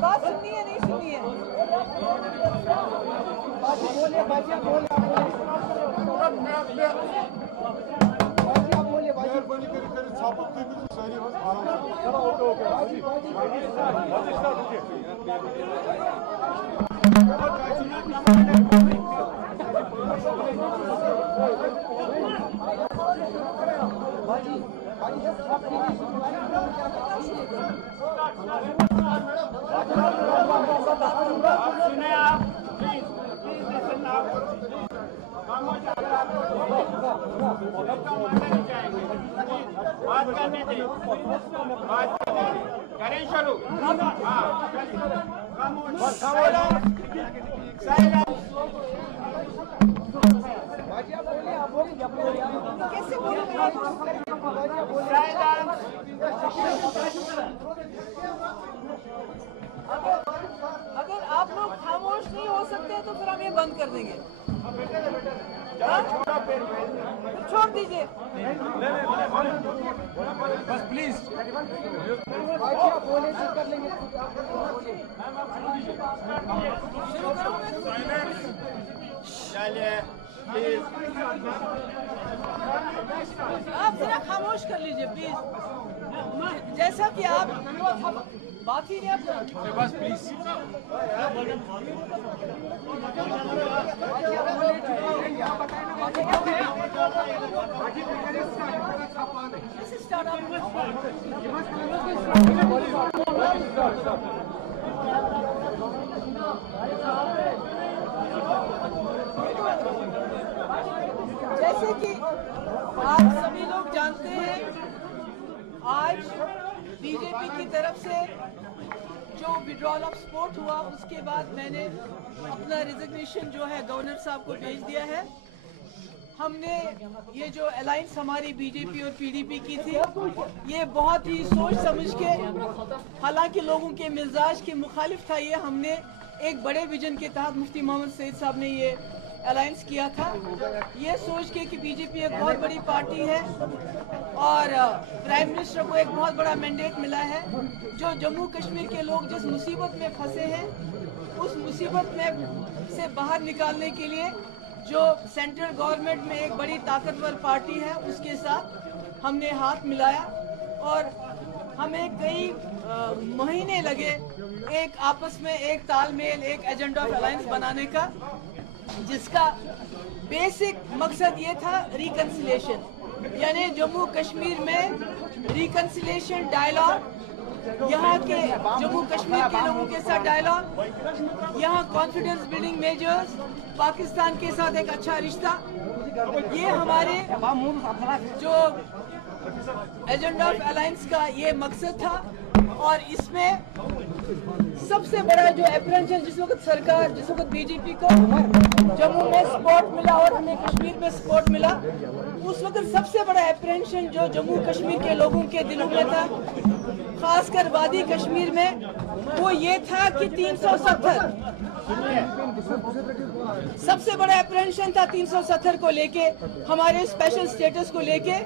बात सुननी है नहीं सुननी है? सुने आप, प्लीज लिसन आप। बात करने दें, करें शुरू। कैसे अगर आप लोग खामोश नहीं हो सकते तो फिर हम ये बंद कर देंगे। छोड़ दीजिए बस प्लीज। शुरू करो। चलिए प्लीज, आप जरा खामोश कर लीजिए प्लीज। जैसा कि आप बात ही नहीं आप बस प्लीज। जैसे कि आप सभी लोग जानते हैं, आज बीजेपी की तरफ से जो विड्रॉल ऑफ सपोर्ट हुआ, उसके बाद मैंने अपना रिजिग्नेशन जो है गवर्नर साहब को भेज दिया है। हमने ये जो अलायंस हमारी बीजेपी और पीडीपी की थी, ये बहुत ही सोच समझ के, हालांकि लोगों के मिजाज के मुखालिफ था, ये हमने एक बड़े विजन के तहत मुफ्ती मोहम्मद सईद साहब ने ये अलायंस किया था, ये सोच के कि बीजेपी एक बहुत बड़ी पार्टी है और प्राइम मिनिस्टर को एक बहुत बड़ा मैंडेट मिला है। जो जम्मू कश्मीर के लोग जिस मुसीबत में फंसे हैं, उस मुसीबत में से बाहर निकालने के लिए जो सेंट्रल गवर्नमेंट में एक बड़ी ताकतवर पार्टी है, उसके साथ हमने हाथ मिलाया और हमें कई महीने लगे एक आपस में एक तालमेल, एक एजेंडा ऑफ अलायंस बनाने का, जिसका बेसिक मकसद ये था रिकंसिलेशन, यानी जम्मू कश्मीर में रिकंसिलेशन डायलॉग, यहाँ के जम्मू कश्मीर के लोगों के साथ डायलॉग, यहाँ कॉन्फिडेंस बिल्डिंग मेजर्स, पाकिस्तान के साथ एक अच्छा रिश्ता, ये हमारे जो एजेंडा ऑफ अलायंस का ये मकसद था। और इसमें सबसे बड़ा जो अप्रेंशन, जिस वक्त सरकार, जिस वक्त बीजेपी को जम्मू में सपोर्ट मिला और हमें कश्मीर में सपोर्ट मिला, उस वक्त सबसे बड़ा अप्रेंशन जो जम्मू कश्मीर के लोगों के दिलों में था, खासकर वादी कश्मीर में, वो ये था कि 370 सबसे बड़ा अप्रेंशन था 370 को लेके, हमारे स्पेशल स्टेटस को लेके।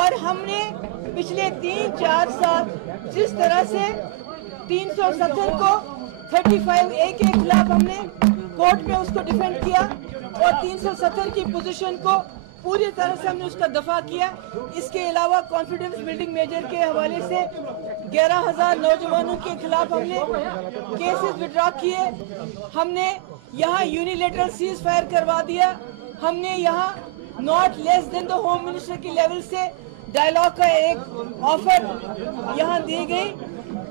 और हमने पिछले 3-4 साल जिस तरह से 370 को 35A के खिलाफ हमने कोर्ट में उसको डिफेंड किया और 370 की पोजीशन को पूरी तरह से हमने उसका दफा किया। इसके अलावा कॉन्फिडेंस बिल्डिंग मेजर के हवाले से 11,000 नौजवानों के खिलाफ हमने केसेस विड्रॉ किए। हमने यहाँ यूनिलेटरल सीज फायर करवा दिया। हमने यहाँ not less than the home minister की लेवल से डायलॉग का एक ऑफर यहाँ दी गई।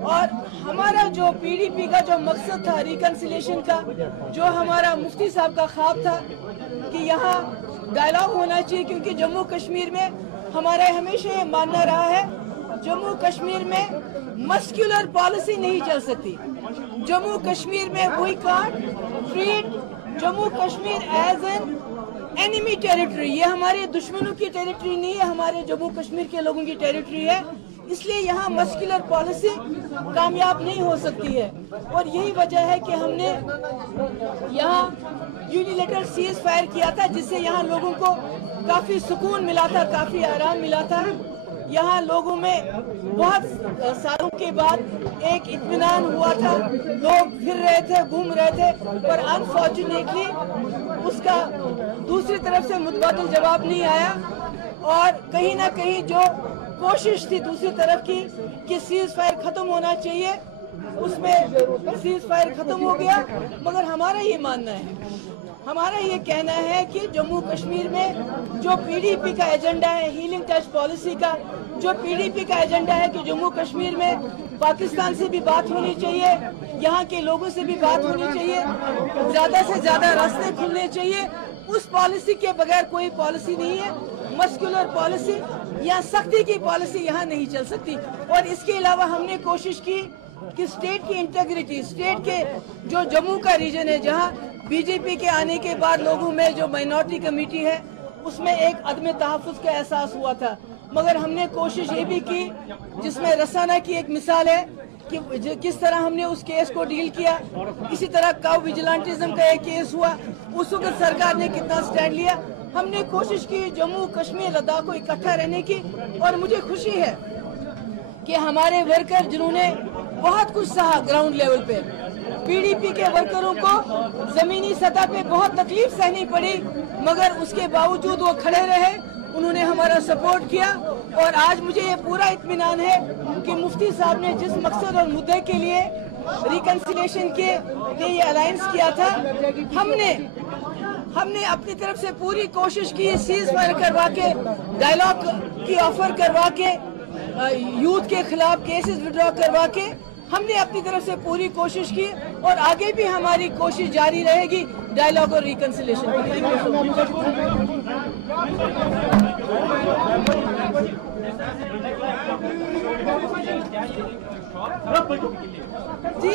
और हमारा जो पीडीपी का जो मकसद था रिकंसिलेशन का, जो हमारा मुफ्ती साहब का ख्वाब था कि यहाँ डायलॉग होना चाहिए, क्योंकि जम्मू कश्मीर में हमारा हमेशा ये मानना रहा है, जम्मू कश्मीर में मस्कुलर पॉलिसी नहीं चल सकती। जम्मू कश्मीर में we can't treat Jammu Kashmir as an enemy territory. ये हमारे दुश्मनों की टेरिटरी नहीं है, हमारे जम्मू कश्मीर के लोगों की टेरिटरी है। इसलिए यहाँ मस्कुलर पॉलिसी कामयाब नहीं हो सकती है। और यही वजह है कि हमने यहाँ यूनिलैटरल सीज फायर किया था, जिससे यहाँ लोगों को काफी सुकून मिला था, काफी आराम मिला था। यहाँ लोगों में बहुत सालों के बाद एक इत्मीनान हुआ था, लोग फिर रहे थे, घूम रहे थे, पर अनफॉर्चुनेटली उसका दूसरी तरफ से मुतबादिल जवाब नहीं आया। और कहीं ना कहीं जो कोशिश थी दूसरी तरफ की कि सीज फायर खत्म होना चाहिए, उसमें सीज फायर खत्म हो गया। मगर हमारा ये मानना है, हमारा ये कहना है कि जम्मू कश्मीर में जो पीडीपी का एजेंडा है, हीलिंग टच पॉलिसी का जो पीडीपी का एजेंडा है कि जम्मू कश्मीर में पाकिस्तान से भी बात होनी चाहिए, यहाँ के लोगों से भी बात होनी चाहिए, ज्यादा से ज्यादा रास्ते खुलने चाहिए, उस पॉलिसी के बगैर कोई पॉलिसी नहीं है। मस्कुलर पॉलिसी या सख्ती की पॉलिसी यहाँ नहीं चल सकती। और इसके अलावा हमने कोशिश की कि स्टेट की इंटीग्रिटी, स्टेट के जो जम्मू का रीजन है, जहाँ बीजेपी के आने के बाद लोगों में जो माइनॉरिटी कमेटी है उसमें एक अदम तहफ़्फ़ुज़ का एहसास हुआ था। मगर हमने कोशिश ये भी की, जिसमें रसाना की एक मिसाल है कि किस तरह हमने उस केस को डील किया। इसी तरह काउ विजिलेंटिज्म का एक केस हुआ, उस वक्त सरकार ने कितना स्टैंड लिया। हमने कोशिश की जम्मू कश्मीर लद्दाख को इकट्ठा रहने की। और मुझे खुशी है कि हमारे वर्कर जिन्होंने बहुत कुछ सहा ग्राउंड लेवल पे, पीडीपी के वर्करों को जमीनी सतह पे बहुत तकलीफ सहनी पड़ी, मगर उसके बावजूद वो खड़े रहे, उन्होंने हमारा सपोर्ट किया। और आज मुझे ये पूरा इत्मीनान है कि मुफ्ती साहब ने जिस मकसद और मुद्दे के लिए रिकंसिलिएशन के लिए ये अलायंस किया था, हमने अपनी तरफ से पूरी कोशिश की, सीज फायर करवा के, डायलॉग की ऑफर करवा के, यूथ के खिलाफ केसेस विड्रॉ करवा के हमने अपनी तरफ से पूरी कोशिश की। और आगे भी हमारी कोशिश जारी रहेगी डायलॉग और रिकंसिलिएशन की। Thank you so much. जी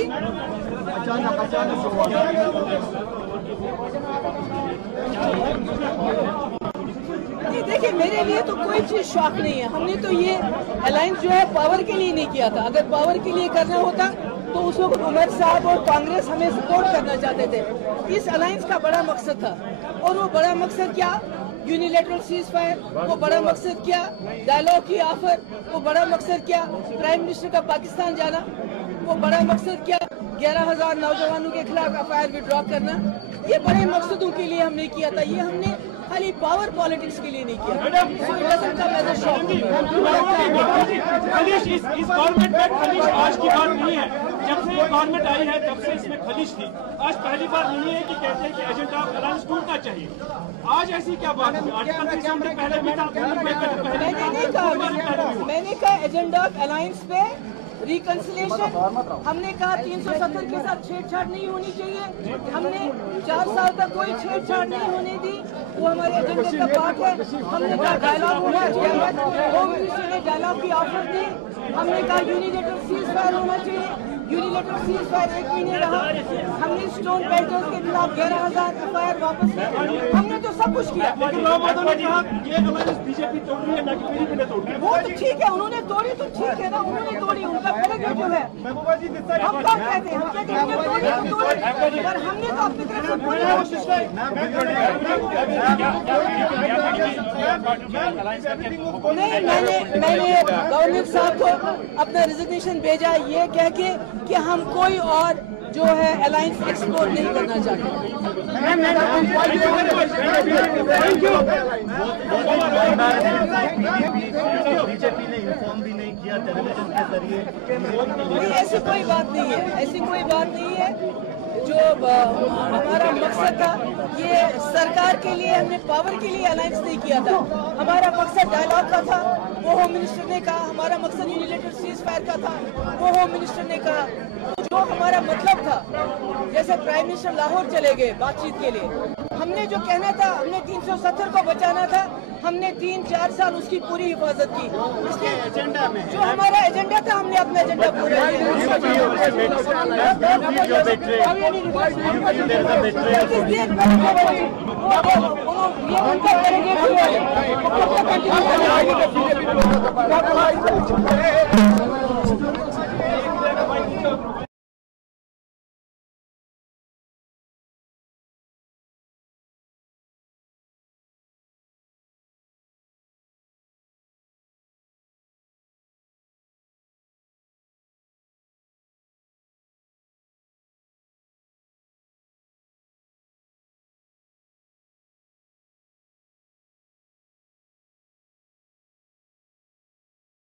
देखिए, मेरे लिए तो कोई चीज शौक नहीं है। हमने तो ये अलायंस जो है पावर के लिए नहीं किया था। अगर पावर के लिए करना होता तो उस वक्त उमर साहब और कांग्रेस हमें सपोर्ट करना चाहते थे। इस अलायंस का बड़ा मकसद था, और वो बड़ा मकसद क्या, यूनिलैटरल सीज फायर, वो बड़ा मकसद क्या, डायलॉग की ऑफर, वो बड़ा मकसद क्या, प्राइम मिनिस्टर का पाकिस्तान जाना, वो बड़ा मकसद क्या, 11,000 नौजवानों के खिलाफ एफआईआर विड्रॉ करना। ये बड़े मकसदों के लिए हमने किया था। ये हमने खाली पावर पॉलिटिक्स के लिए नहीं किया। इस गवर्नमेंट में खलिश आज की बात नहीं है, जब से ये गवर्नमेंट आई है तब से इसमें खलिश थी। आज पहली बार नहीं है कि कहते हैं कि एजेंडा ऑफ अलायंस टूटना चाहिए। आज ऐसी क्या बात है? पहले भी था, मैंने कहा एजेंडा ऑफ अलायंस पे रिकंसिलिएशन, हमने कहा 370 के साथ छेड़छाड़ नहीं होनी चाहिए। हमने 4 साल तक कोई छेड़छाड़ नहीं होने दी, वो हमारे एजेंडे का पार्ट है। हमने कहा डायलॉग होना चाहिए, होम मिनिस्टर ने डायलॉग की ऑफर दी। हमने कहा यूनिलैटरल सीज फायर होना चाहिए, यूनिलैटरल सीज फायर 1 महीने रहा। हमने स्टोन पेल्टर्स के खिलाफ 11,000 एफआईआर वापस ली। हमने तो सब कुछ किया। बीजेपी तोड़ रही है ना कि पीडीपी ने तोड़ी है? वो तो ठीक है, उन्होंने तोड़ी तो ठीक है ना, उन्होंने तोड़ी, उनका फर्क है जो है। हम क्या कहते हैं, हम कहते हैं हमने तोड़ी तो तोड़ी, पर हमने तो अपनी तरफ से पूरी कोशिश की। नहीं, मैंने गवर्नर साहब को अपना रिजिग्नेशन भेजा ये कह के कि हम कोई और जो है अलायंस एक्सप्लोर नहीं करना चाहते। बीजेपी ने इन्फॉर्म भी नहीं किया टेलीविजन के जरिए। ऐसी कोई बात नहीं है, ऐसी कोई बात नहीं है। जो हमारा मकसद था, ये सरकार के लिए, हमने पावर के लिए अलायंस नहीं किया था। हमारा मकसद डायलॉग का था, वो होम मिनिस्टर ने कहा। हमारा मकसद यूनिलैटरल सीज फायर का था, वो होम मिनिस्टर ने कहा। जो हमारा मतलब था, जैसे प्राइम मिनिस्टर लाहौर चले गए बातचीत के लिए, हमने जो कहना था, हमने 370 को बचाना था, हमने 3-4 साल उसकी पूरी हिफाजत की। इसलिए एजेंडा में जो हमारा एजेंडा था, हमने अपना एजेंडा पूरा किया।